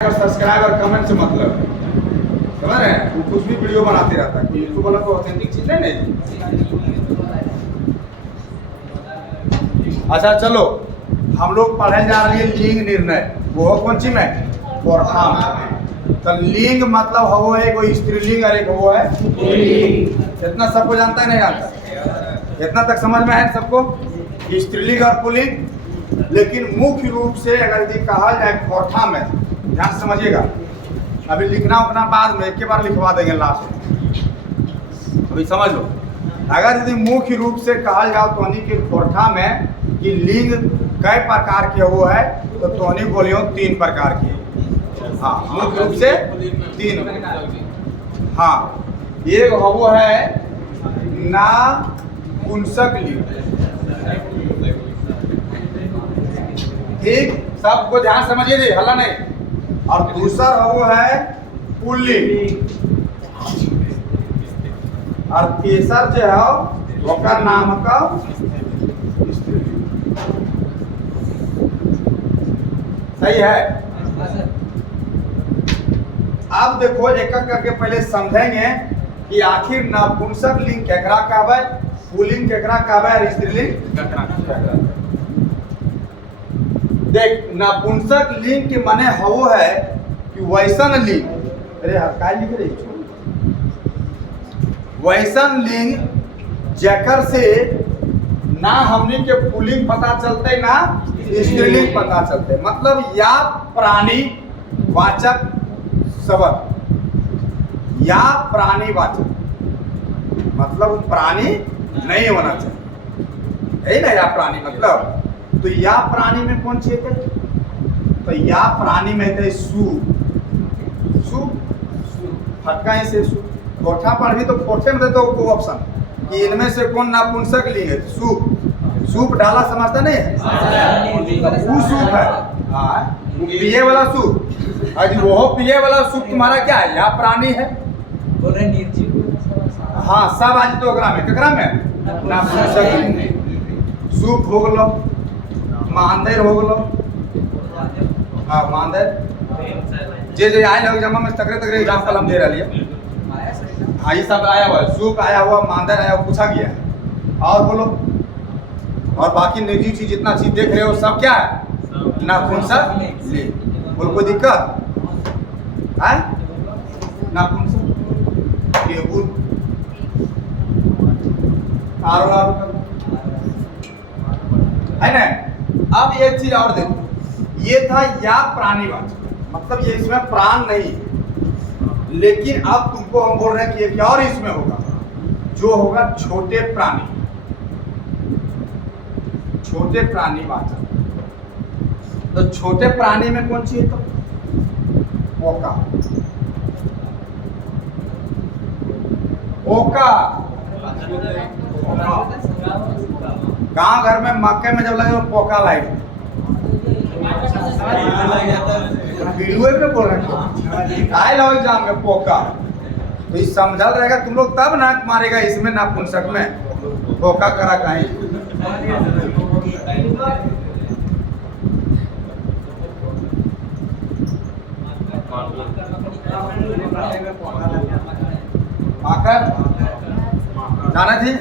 Subscribe और comment से मतलब समझ रहे हैं। वो कुछ भी वीडियो बनाते रहता है, इसको बोला तो ऑथेंटिक चीज नहीं। अच्छा चलो, हम लोग पढ़े जा रहे हैं लिंग निर्णय। वो कौन सी में प्रथम। तो लिंग मतलब हो है कोई स्त्रीलिंग और एक वो है पुल्लिंग। इतना सबको जानता है नहीं जानता? इतना तक समझ में है सबको, स्त्रीलिंग और पुल्लिंग। लेकिन मुख्य रूप से अगर यदि कहा जाए प्रथम में, ध्यान से समझिएगा, अभी लिखना उतना बाद में एक बार लिखवा देंगे लास्ट में, अभी समझ लो। अगर यदि मुख्य रूप से कहा जाओ तोहनी के कोठा में कि लिंग कई प्रकार के वो है, तो तोहनी बोलियो 3 प्रकार के। हाँ, मुख्य रूप से 3। हाँ, एक वो है नापुंसक लिंग। ठीक, सबको ध्यान समझिए, हल्ला नहीं। और दूसरा वो है पुल्लिंग, और तीसर जो है वो नाम का सही है। अब देखो एक एक करके पहले समझेंगे कि आखिर नपुंसक लिंग केकरा कहबै, पुल्लिंग केकरा कहबै और स्त्रीलिंग केकरा कहबै। देख, नपुंसक लिंग के माने हो है कि वैसन लिंग, अरे हर लिख रही वैसन लिंग जेकर से ना हमनी के पुल्लिंग पता चलते ना स्त्रीलिंग पता चलते। मतलब या प्राणी वाचक शब्द या प्राणी वाचक, मतलब प्राणी नहीं होना चाहिए, है ना। या प्राणी मतलब, तो या प्राणी में कौन सी है? तो या प्राणी में है सु, सु फटका से सु। कोठा पर भी तो कोठे में देते हो ऑप्शन कि इनमें से कौन नापुंसक लिंग है। सूप, सूप डाला समझता नहीं है, वो सूप है। हाँ, पिए वाला सूप। आज वो पिए वाला सूप तुम्हारा क्या है? या प्राणी है। हाँ, सब आज तो केकरा में नापुंसक लिंग। सूप हो गलो, मांदेर हो गलो। हाँ, मांदेर जे जे आए लोग जमा में तकरे एग्जाम्पल हम दे रहे हैं। हाँ, ये सब आया हुआ है, सूप आया हुआ, मांदेर आया हुआ, पूछा गया है। और बोलो, और बाकी निजी चीज जितना चीज देख रहे हो सब क्या है? नापुंसक लिंग। बोलो, कोई दिक्कत है? नापुंसक टेबुल है ना। अब एक चीज और देखो, ये था या प्राणीवाचक, मतलब ये इसमें प्राण नहीं है। लेकिन अब तुमको हम बोल रहे हैं कि एक और इसमें होगा, जो होगा छोटे प्राणी, छोटे प्राणीवाचक। तो छोटे प्राणी में कौन सी है? तो ओका, ओका। गांव घर में मक्के में जब लगे तो पोका लाइट में बोल रहे हैं एग्जाम में पोका। तो ये समझल रहेगा तुम लोग, तब ना मारेगा इसमें नापुंसक में पोका करा कहीं। माकर जाना थी,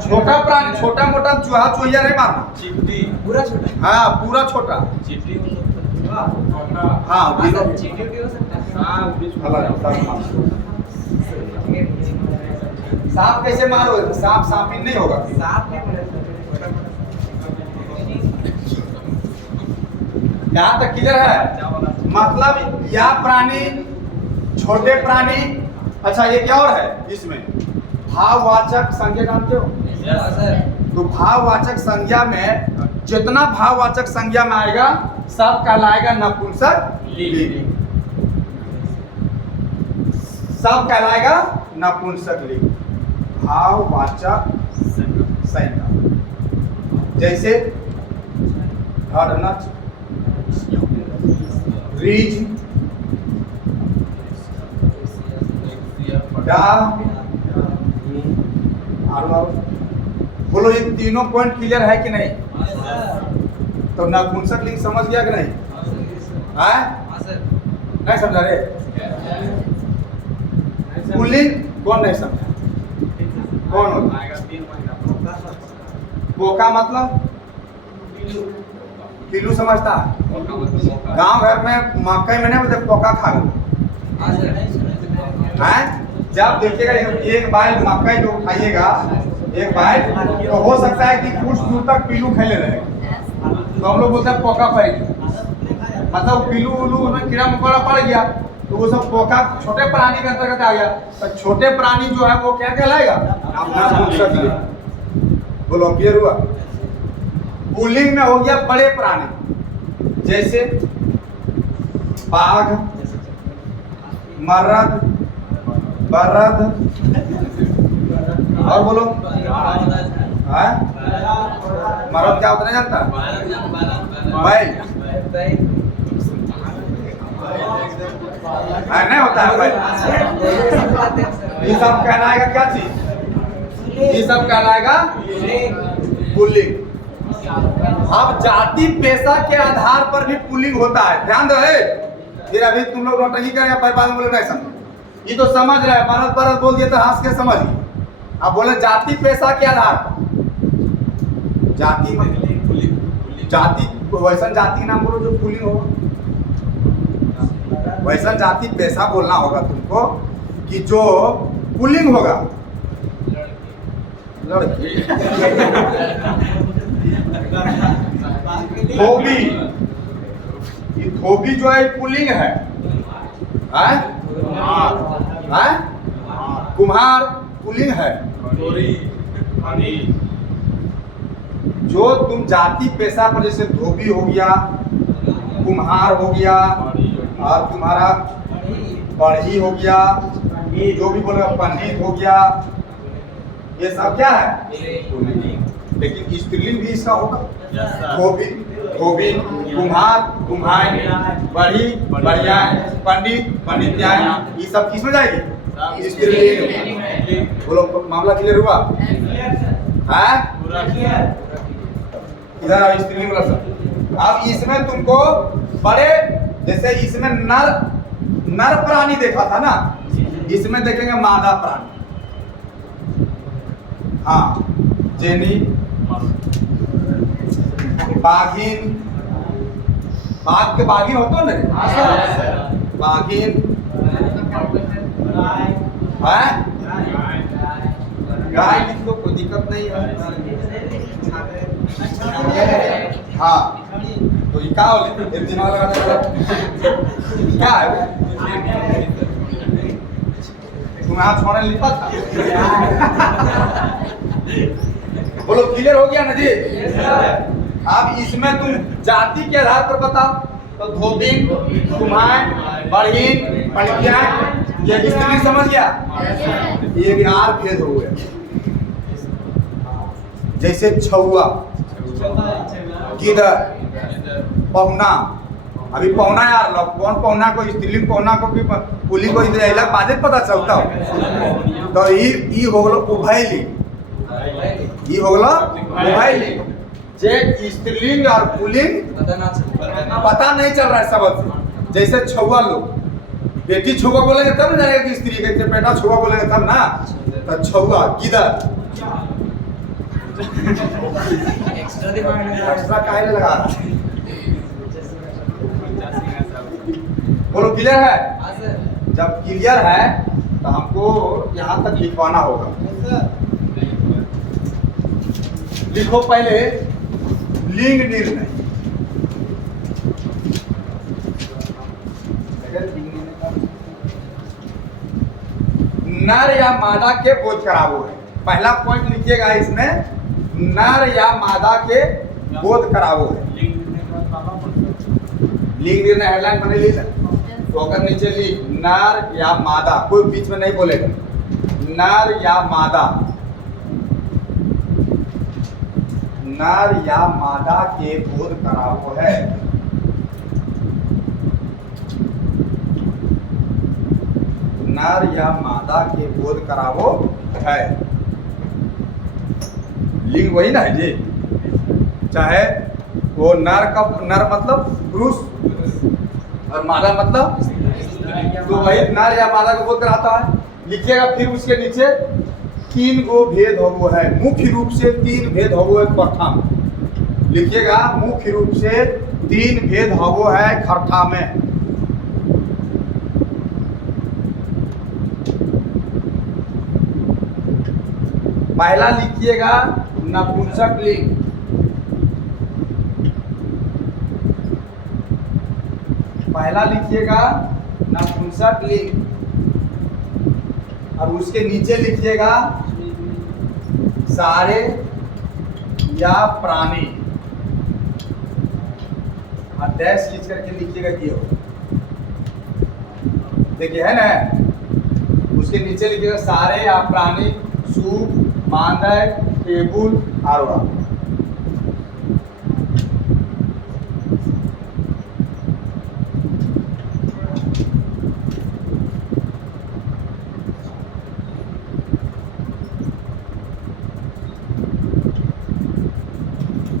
छोटा प्राणी, छोटा मोटा चूहा चूहिया नहीं मारना, पूरा छोटा। हाँ, पूरा छोटा। हाँ, सांप कैसे मारो? सांप सांप ही नहीं होगा। यहाँ तक क्लियर है? मतलब या प्राणी, छोटे प्राणी। अच्छा, ये क्या और है इसमें? भाववाचक संज्ञा जानते हो? तो भाववाचक संज्ञा में जितना भाववाचक संज्ञा में आएगा सब कहलाएगा नपुंसक लिंग, सब कहलाएगा नपुंसक लिंग। भाववाचक संज्ञा जैसे ढढनच, रीछ, डाह। बोलो, ये तीनों पॉइंट क्लियर है कि नहीं? तो नपुंसक लिंग समझ गया कि नहीं? है? नहीं समझा रे? पुल्लिंग कौन नहीं समझा? कौन होता? पोका मतलब किलू समझता है? गांव घर में मकई में नहीं बोलते पोका खा लो है? जब देखिएगा एक बार मकई जो खाइएगा एक बार तो हो सकता है कि कुछ दूर तक पीलू खेले रहे, तो हम लोग बोलते हैं पोका पड़ गया, मतलब पीलू उलू में कीड़ा मकोड़ा पड़ गया तो वो सब पोका छोटे प्राणी के अंतर्गत आ गया। तो छोटे प्राणी जो है वो क्या कहलाएगा? अपना बोलो क्लियर हुआ? पुल्लिंग में हो गया बड़े प्राणी जैसे बाघ, मर्द, बरद, और बोलो मर्द क्या होता है जानता? बैल नहीं होता है बैल। ये सब कहलाएगा क्या चीज? ये सब कहलाएगा पुल्लिंग। अब जाति पेशा के आधार पर भी पुल्लिंग होता है, ध्यान दो। फिर अभी तुम लोग नौटंकी करें या बर्बाद बोले नहीं समझ, ये तो समझ रहे हैं। मरद बरद बोल दिए तो हंस के समझ गए। अब बोले जाति पेशा के आधार पर, जाति जाति वैसा जाति नाम बोलो जो पुल्लिंग होगा, वैसा जाति पेशा बोलना होगा तुमको कि जो पुल्लिंग होगा। लड़की धोबी, ये धोबी जो है पुल्लिंग है? कुम्हार पुल्लिंग है? जो तुम जाति पेशा पर जैसे धोबी हो गया, कुम्हार हो गया, और तुम्हारा बढ़ी हो गया, जो भी बोलेगा पंडित हो गया, ये सब क्या है? लेकिन स्त्रीलिंग भी इसका होगा। धोबी धोबी, कुम्हार कुम्हार, बढ़ी बढ़िया, पंडित पंडित्याय, ये सब किस में जाएगी? स्त्रीलिंग। बोलो मामला क्लियर हुआ? इधर स्त्रीलिंग बोला सब। अब इसमें तुमको बड़े जैसे इसमें नर प्राणी देखा था ना, इसमें देखेंगे मादा प्राणी। हाँ, जेनी, बाघिन, बाघ के बाघिन होतो ना, बाघिन है, गाय लिख लो कोई दिक्कत नहीं है। हाँ, तो ये क्या हो एक दिमाग लगा क्या है? तुम्हें हाथ छोड़ने लिखा था? बोलो क्लियर हो गया ना जी? अब इसमें तुम जाति के आधार पर बताओ तो धोबी, कुम्हार, बढ़ीन, पंडित्याय, ये स्त्री समझ गया? ये भी आर भेद हो गया। जैसे छुआ, गिदर, पहुना। अभी पहुना यार कौन पहुना को स्त्रीलिंग पहुना को भी पुल्लिंग को अलग बात पता चलता हो। तो ई हो गलो उभयलिंग, ई हो गलो उभयलिंग। जे स्त्रीलिंग और पुल्लिंग पता नहीं चल रहा है सबक से। जैसे छुआ लोग, बेटी छुआ बोलेंगे तब ना जाएगा कि स्त्री के, बेटा छुआ बोलेंगे तब ना। तो छुआ, गिदर, एक्स्ट्रा काहे लगा रहा है? बोलो क्लियर है? जब क्लियर है तो हमको यहाँ तक लिखवाना होगा। लिखो पहले लिंग निर्णय। नर या मादा के बोध करावो है। पहला पॉइंट लिखिएगा इसमें, नर या मादा के बोध करावो है। लिंग निर्णय हेडलाइन बने ली ना, तो अगर नीचे लिख नर या मादा, कोई बीच में नहीं बोलेगा, नर या मादा, नर या मादा के बोध करावो है। नर या मादा के बोध करावो है। लिंग वही ना है जी, चाहे वो नर का, नर मतलब पुरुष, और मादा मतलब तो वही नर या मादा को बोलकर आता है। लिखिएगा फिर उसके नीचे 3 गो भेद होवो है, मुख्य रूप से 3 भेद होवो है खरथा में। लिखिएगा मुख्य रूप से 3 भेद होवो है खरथा में। पहला लिखिएगा नपुंसक लिंग, पहला लिखिएगा नपुंसक लिंग और उसके नीचे लिखिएगा सारे या प्राणी और डैश खींच करके लिखिएगा कि हो, देखिए है ना। उसके नीचे लिखिएगा सारे या प्राणी, सूप, मानव, टेबुल, आरोहा।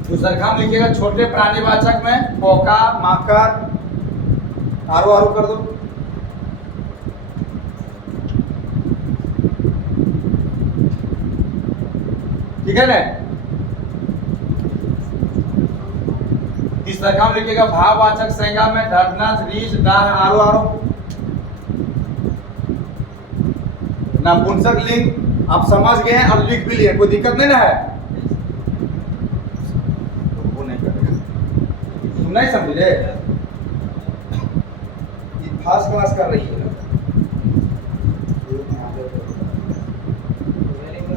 दूसरा काम लिखिएगा छोटे प्राणीवाचक में पोका, माकड़, आरो आरो कर दो। ठीक है ना। तीसरा काम लिखिएगा भाववाचक संज्ञा में ढरना, रीछ, डाह, आरो आरो। नपुंसक लिंग आप समझ गए हैं और लिख भी लिए, कोई दिक्कत नहीं ना है। वो नहीं करेगा, तुम नहीं समझे, फर्स्ट क्लास कर रही है।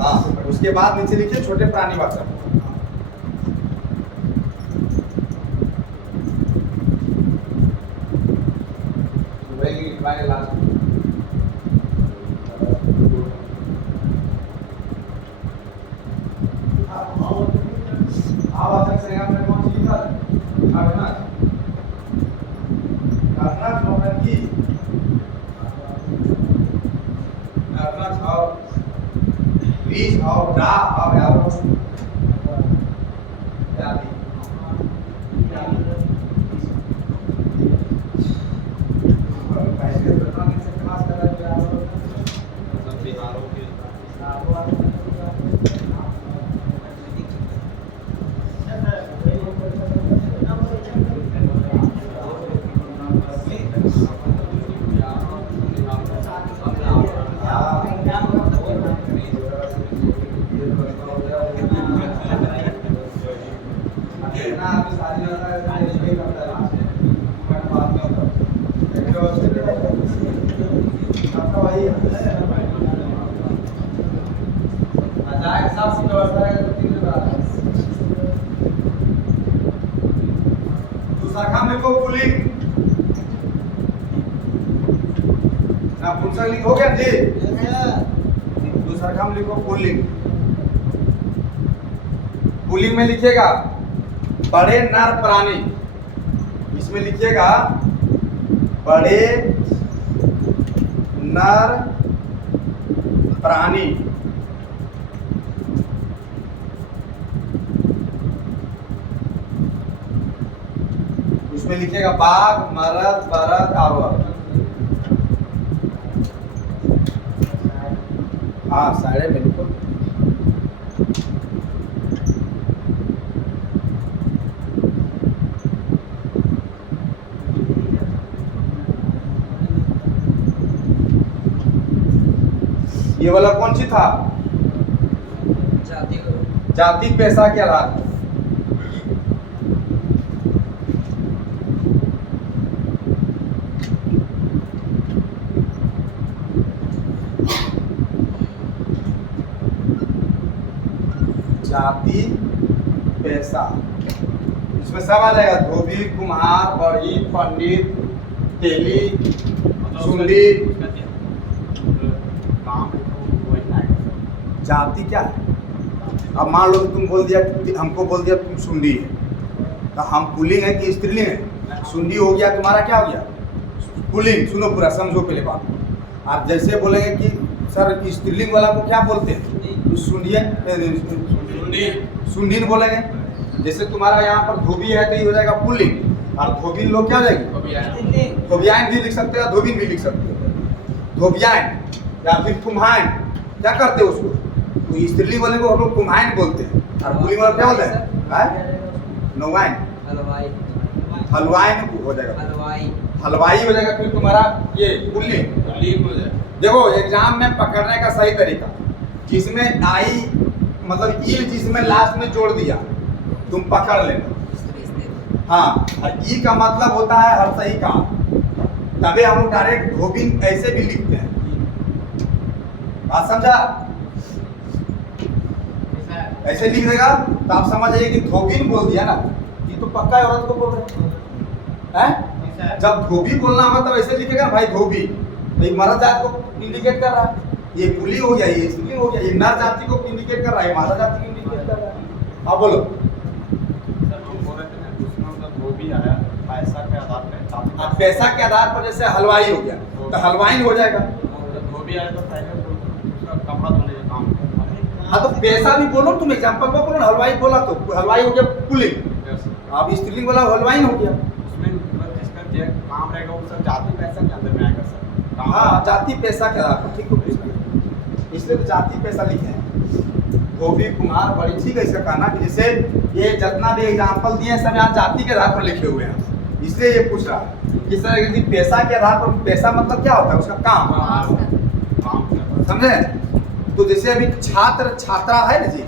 हाँ, उसके बाद नीचे लिखिए छोटे प्राणीवाचक। आवाचक संज्ञा में कौन सी लिखा है? रीछ और डाह और आरो इत्यादि। दूसरा काम लिखो पुल्लिंग, नपुंसक लिंग हो गया जी। दूसरा काम लिखो पुल्लिंग। पुल्लिंग में लिखिएगा बड़े नर प्राणी, इसमें लिखिएगा बड़े नर प्राणी। उसमें लिखिएगा बाघ, मरद, बरद, आरोह। हाँ साढ़े में लिखो। ये वाला कौन सी था? जाति पेशा के आधार पर। जाति पेशा इसमें सब आ जाएगा, धोबी, कुम्हार, बढ़ई, पंडित, तेली, सुंडी। जाति क्या है? अब मान लो तुम बोल दिया, हमको बोल दिया तुम सुंडी है, तो हम पुल्लिंग है कि स्त्रीलिंग है? सुंडी हो गया, तुम्हारा क्या हो गया? पुल्लिंग। सुनो पूरा, समझो पहले बात। आप जैसे बोलेंगे कि सर स्त्रीलिंग वाला को क्या बोलते हैं, तो सुंडीन बोलेंगे। जैसे तुम्हारा यहाँ पर धोबी है तो ये हो जाएगा पुल्लिंग, और धोबिन लोग क्या हो जाएगी? धोबियाइन भी लिख सकते हो, धोबिन भी लिख सकते हो। धोबियाइन या फिर कुम्हाइन, क्या करते हो उसको? तो स्त्रीलिंग वाले को हम लोग कुम्हाइन बोलते हैं, और पुल्लिंग वाला क्या बोलते हैं? नौवाइन, हलवाइन हो जाएगा, हलवाई हो जाएगा। फिर तुम्हारा ये पुल्लिंग हो जाएगा। देखो एग्जाम में पकड़ने का सही तरीका, जिसमें आई मतलब ई जिसमें लास्ट में जोड़ दिया तुम पकड़ लेना। हाँ, और ई का मतलब होता है हर सही काम, तभी हम लोग डायरेक्ट धोबिन ऐसे भी लिखते हैं। बात समझा? ऐसे लिख देगा तो आप समझ जाइए कि धोबिन बोल दिया ना, ये तो पक्का औरत को बोल रहे हैं। जब धोबी बोलना होगा तब ऐसे लिखेगा भाई धोबी, तो मर्द जात को इंडिकेट कर रहा है। ये पुल्लिंग हो गया, ये स्त्रीलिंग हो गया, ये नर जाति को इंडिकेट कर रहा है, मादा जाति को इंडिकेट कर रहा है। हाँ बोलो। पैसा के आधार पर जैसे हलवाई हो गया तो हलवाइन हो जाएगा। हाँ तो पैसा भी बोलो, तुम एग्जाम्पल में बोलो, हलवाई बोला तो हलवाई हो गया पुल्लिंग, अब स्त्रीलिंग वाला हलवाइन हो गया। काम रहेगा वो सब जाति पैसा के अंदर में आएगा सर। हाँ, जाति पैसा के आधार पर, ठीक है, इसलिए तो जाति पैसा लिखे हैं। धोबी, कुम्हार, बड़ी, ठीक है। इसका कहना कि जैसे ये जितना भी एग्जाम्पल दिए सब यहाँ जाति के आधार पर लिखे हुए हैं, इसलिए ये पूछ रहा है कि सर यदि पैसा के आधार पर, पैसा मतलब क्या होता है? उसका काम, समझे? तो जैसे अभी छात्र छात्रा है ना जी,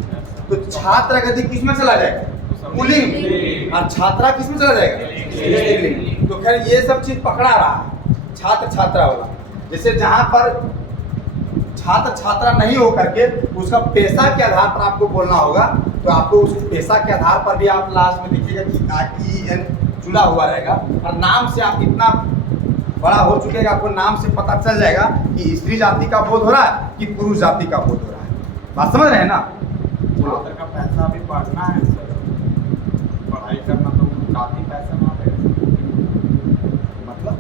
तो छात्र यदि किस में चला जाएगा? पुल्लिंग, और छात्रा किस में चला जाएगा? स्त्रीलिंग। तो खैर ये सब चीज पकड़ा रहा है छात्र छात्रा वाला। जैसे जहां पर छात्र छात्रा नहीं हो करके उसका पैसा के आधार पर आपको बोलना होगा, तो आपको उस पैसा के आधार पर भी आप लास्ट में लिखिएगा कि EN जुड़ा हुआ रहेगा। और नाम से आप इतना बड़ा हो चुकेगा, आपको नाम से पता चल जाएगा कि स्त्री जाति का बोध हो रहा है कि पुरुष जाति का बोध हो रहा है। बात समझ रहे हैं ना? छात्र का पैसा भी पढ़ना है सर, पढ़ाई करना तो जाति पैसा ना देगा। मतलब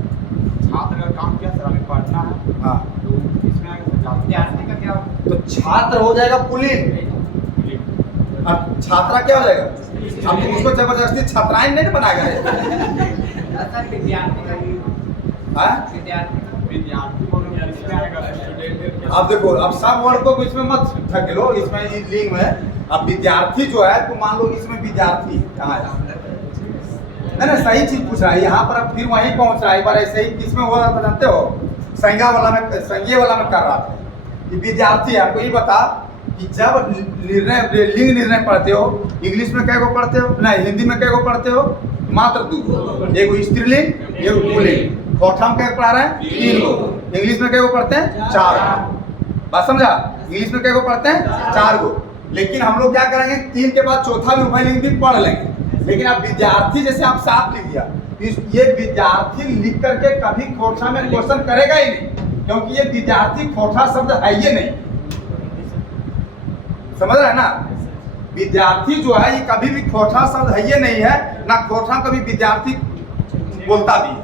छात्र का काम क्या सर, हमें पढ़ना है। हाँ, तो इसमें आगे जाति का क्या? तो छात्र हो जाएगा पुल्लिंग, और छात्रा क्या हो जाएगा? अब तुम उसको जबरदस्ती छात्राएं नहीं बनाएगा। अब देखो, अब सब वर्ड को इसमें मत ढकेलो, इसमें लिंग में। अब विद्यार्थी जो है, तो मान लो इसमें विद्यार्थी कहाँ है? नहीं, सही चीज पूछ रहा है यहाँ पर। अब फिर वहीं पहुंच रहा है। एक बार ऐसे ही किसमें हो रहा था जानते हो? संज्ञा वाला में कर रहा था कि विद्यार्थी। आपको ये बता कि जब लिंग निर्णय पढ़ते हो, इंग्लिश में क्या को पढ़ते हो? नहीं, हिंदी में क्या को पढ़ते हो? मात्र 2, एगो स्त्रीलिंग एगो पुल्लिंग। चौथा में क्या पढ़ा रहे हैं? 3 गो। इंग्लिश में क्या को पढ़ते हैं? 4 गो। बात समझा? इंग्लिश में क्या को पढ़ते हैं? 4 गो। लेकिन हम लोग क्या करेंगे, 3 के बाद चौथा भी उभयलिंग भी पढ़ लेंगे। लेकिन अब विद्यार्थी जैसे आप साफ लिख दिया, ये विद्यार्थी लिख करके कभी खोटा में क्वेश्चन करेगा ही नहीं, क्योंकि ये विद्यार्थी खोटा शब्द है ये नहीं। समझ रहे हैं ना? विद्यार्थी जो है ये कभी भी खोटा शब्द है ये नहीं है ना। खोटा कभी विद्यार्थी बोलता भी है।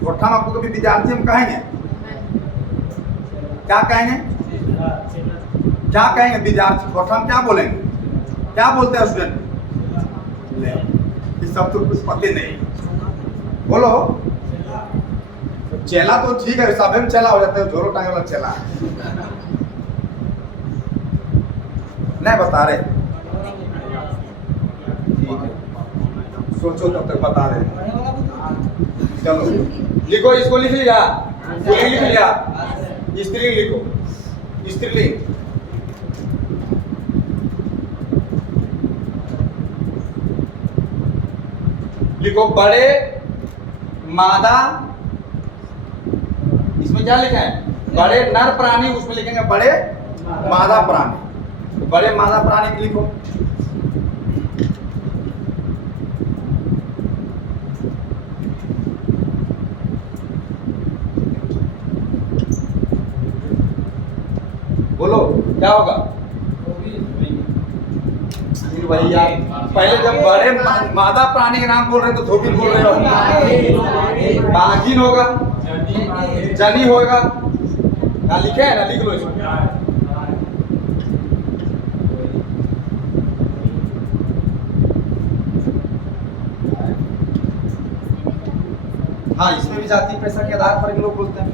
खोटा में आपको कभी विद्यार्थी हम कहेंगे? क्या कहेंगे? क्या कहेंगे विद्यार्थी? खोटा हम क्या बोलेंगे? क्या बोलते हैं स्टूडेंट? ये सब तो कुछ पते नहीं। बोलो। चेला तो ठीक है, सब में चेला हो जाते हैं, जोरो टांगे वाला चेला नहीं बता रहे। ठीक है, सोचो तब तक बता रहे। चलो लिखो, इसको लिख लिया, पुल्लिंग लिख लिया, स्त्रीलिंग लिखो। स्त्रीलिंग लिखो, बड़े मादा। इसमें क्या लिखा है? बड़े नर प्राणी, उसमें लिखेंगे बड़े मादा प्राणी। तो बड़े मादा प्राणी लिखो। बोलो क्या होगा? वही यार, पहले जब बड़े मादा प्राणी के नाम बोल रहे हैं तो धोबिन बोल रहे हो। बाघिन होगा, जनी होगा। क्या लिखे है ना, लिख लो इसमें। हाँ, इसमें भी जाति पैसा के आधार पर इन लोग बोलते हैं।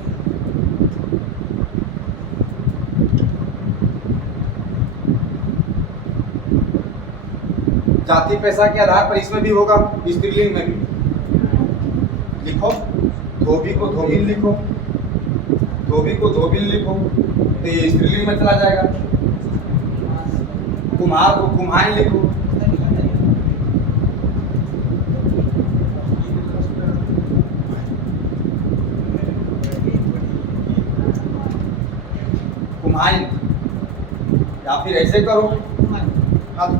जाति पैसा के आधार पर इसमें भी होगा, स्त्रीलिंग में भी। लिखो, धोबी को धोबिन लिखो, धोबी को धोबिन लिखो, तो ये स्त्रीलिंग में चला जाएगा। कुम्हार को कुम्हाइन लिखो, कुम्हाइन, या फिर ऐसे करो, हाथ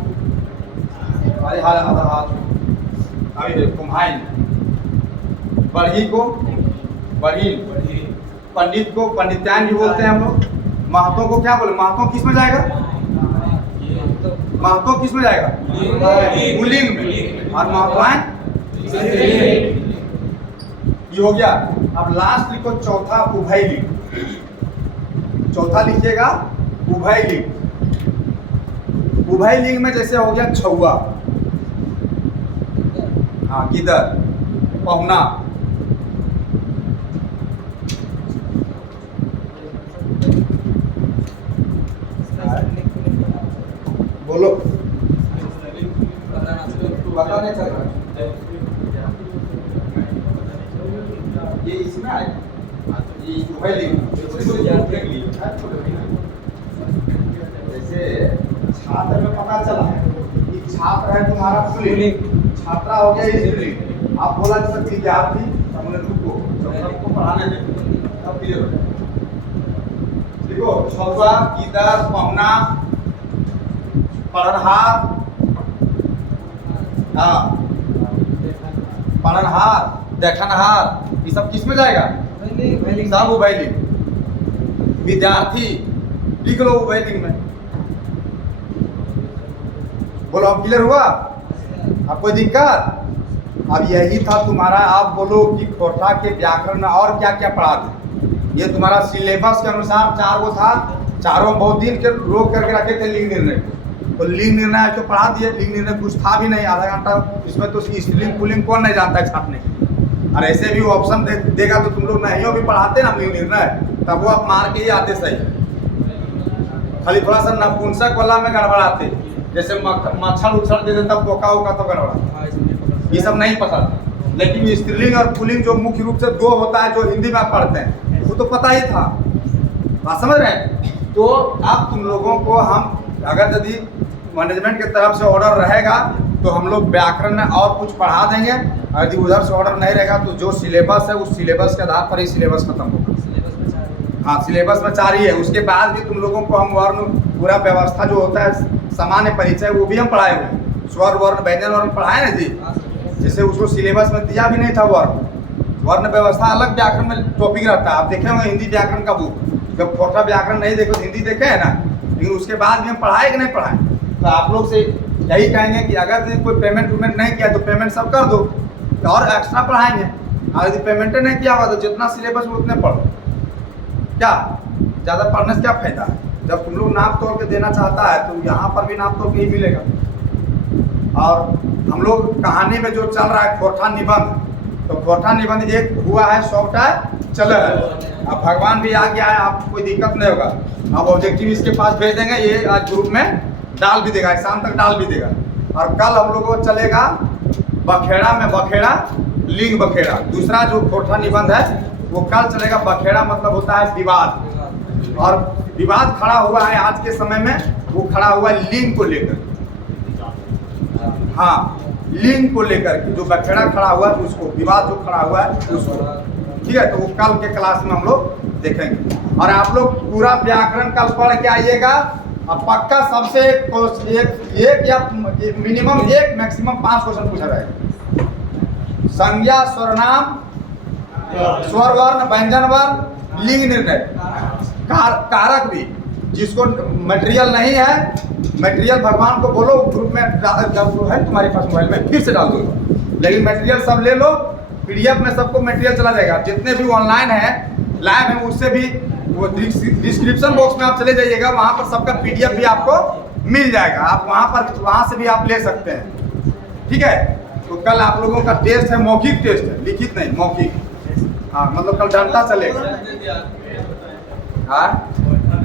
अरे हाथ हाथ हाथ अभी कुम्हाइन। बढ़ी को बढ़ी, पंडित को पंडितायन भी बोलते हैं हम लोग। महतों को क्या बोले, महतों किस में जाएगा, महतों किस में जाएगा, पुल्लिंग में, और महतवाएं ये हो गया। अब लास्ट लिखो चौथा, उभय लिंग। चौथा लिखिएगा उभय लिंग। उभय लिंग में जैसे हो गया छुआ, हाँ, गिदर, पहुना, बोलो, पता नहीं चल रहा ये इसमें आए, ये उभय लिंग। जैसे छात्र में पता चला कि छात्र है तुम्हारा पुल्लिंग, छात्रा हो गया स्त्रीलिंग। आप बोला जैसे विद्यार्थी, हमने रुको जब सबको पढ़ाने दे तब क्लियर हो जाए। देखो, छुआ, गिदर, पहुना, पढ़नहार, हाँ, पढ़नहार, देखनहार, ये सब किस में जाएगा, सब उभय लिंग। विद्यार्थी लिख लो उभय लिंग में। बोलो, अब क्लियर हुआ, अब कोई दिक्कत? अब यही था तुम्हारा। आप बोलो कि कोठा के व्याकरण में और क्या क्या पढ़ा थे। ये तुम्हारा सिलेबस के अनुसार 4 गो था, चारों बहुत दिन के रोक करके रखे थे लिंग निर्णय को। तो लिंग निर्णय तो पढ़ा दिए, लिंग निर्णय कुछ था भी नहीं, आधा घंटा इसमें। तो स्त्रीलिंग पुल्लिंग कौन नहीं जानता है छापने की। और ऐसे भी वो ऑप्शन देगा तो तुम लोग नहीं भी पढ़ाते ना लिंग निर्णय, तब वो आप मार के ही आते सही। खाली थोड़ा सा नपुंसक वाला में गड़बड़ाते, जैसे मच्छर उछल देते तब बोका वोका तो गड़बड़ा, ये सब नहीं पता था। लेकिन स्त्रीलिंग और पुल्लिंग जो मुख्य रूप से 2 होता है, जो हिंदी में आप पढ़ते हैं, वो तो पता ही था। बात समझ रहे हैं? तो अब तुम लोगों को हम, अगर यदि मैनेजमेंट की तरफ से ऑर्डर रहेगा तो हम लोग व्याकरण में और कुछ पढ़ा देंगे। और यदि उधर से ऑर्डर नहीं रहेगा तो जो सिलेबस है उस सिलेबस के आधार पर ही सिलेबस खत्म होगा। हाँ, सिलेबस में 4 ही है। उसके बाद भी तुम लोगों को हम वर्ण पूरा व्यवस्था जो होता है, सामान्य परिचय, वो भी हम पढ़ाए हुए हैं। स्वर वर्ण व्यंजन वर्ण पढ़ाए ना जी, जैसे उसको सिलेबस में दिया भी नहीं था। वर्ण व्यवस्था अलग व्याकरण में टॉपिक रहता है। आप देखे होंगे हिंदी व्याकरण का बुक, जब कोठा व्याकरण नहीं देखो तो हिंदी देखे है ना, लेकिन उसके बाद भी हम पढ़ाए कि नहीं पढ़ाए। तो आप लोग से यही कहेंगे कि अगर कोई पेमेंट वेमेंट नहीं किया तो पेमेंट सब कर दो, तो और एक्स्ट्रा पढ़ाएंगे। और यदि पेमेंट नहीं किया हुआ तो जितना सिलेबस वो उतने पढ़ो। क्या ज़्यादा पढ़ने से क्या फायदा है? जब तुम लोग नाप तोड़ के देना चाहता है तो यहाँ पर भी नाप तोड़ के ही मिलेगा। और हम लोग कहानी में जो चल रहा है कोठा निबंध, तो कोठा निबंध एक हुआ है, सॉफ्ट है, चल है। अब भगवान भी आ गया है, आपको कोई दिक्कत नहीं होगा। अब ऑब्जेक्टिव इसके पास भेज देंगे, ये आज ग्रुप में डाल भी देगा, शाम तक डाल भी देगा। और कल हम लोगों को चलेगा बखेड़ा में, बखेड़ा लिंग बखेड़ा। दूसरा जो कोठा निबंध है वो कल चलेगा। बखेड़ा मतलब होता है विवाद, और विवाद खड़ा हुआ है आज के समय में, वो खड़ा हुआ है लिंग को लेकर। हाँ, लिंग को लेकर के जो बखेड़ा खड़ा हुआ है उसको, विवाद जो खड़ा हुआ है उसको। ठीक है, तो वो कल के क्लास में हम लोग देखेंगे। और आप लोग पूरा व्याकरण कल पढ़ के आइएगा। और पक्का सबसे एक या मिनिमम 1 मैक्सिमम 5 क्वेश्चन पूछा जाएगा। संज्ञा, स्वरनाम, स्वर वर्ण, व्यंजन वर्ण, लिंग निर्णय, कारक भी। जिसको मटेरियल नहीं है, मटेरियल भगवान को बोलो ग्रुप में है तुम्हारे पास मोबाइल में, फिर से डाल दो। लेकिन मटेरियल सब ले लो, PDF में सबको मटेरियल चला जाएगा। जितने भी ऑनलाइन है, लाइव है, उससे भी वो डिस्क्रिप्शन बॉक्स में आप चले जाइएगा, वहाँ पर सबका PDF भी आपको मिल जाएगा। आप वहाँ से भी आप ले सकते हैं। ठीक है, तो कल आप लोगों का टेस्ट है, मौखिक टेस्ट है, लिखित नहीं, मौखिक। हाँ मतलब कल डंडा चलेगा। हाँ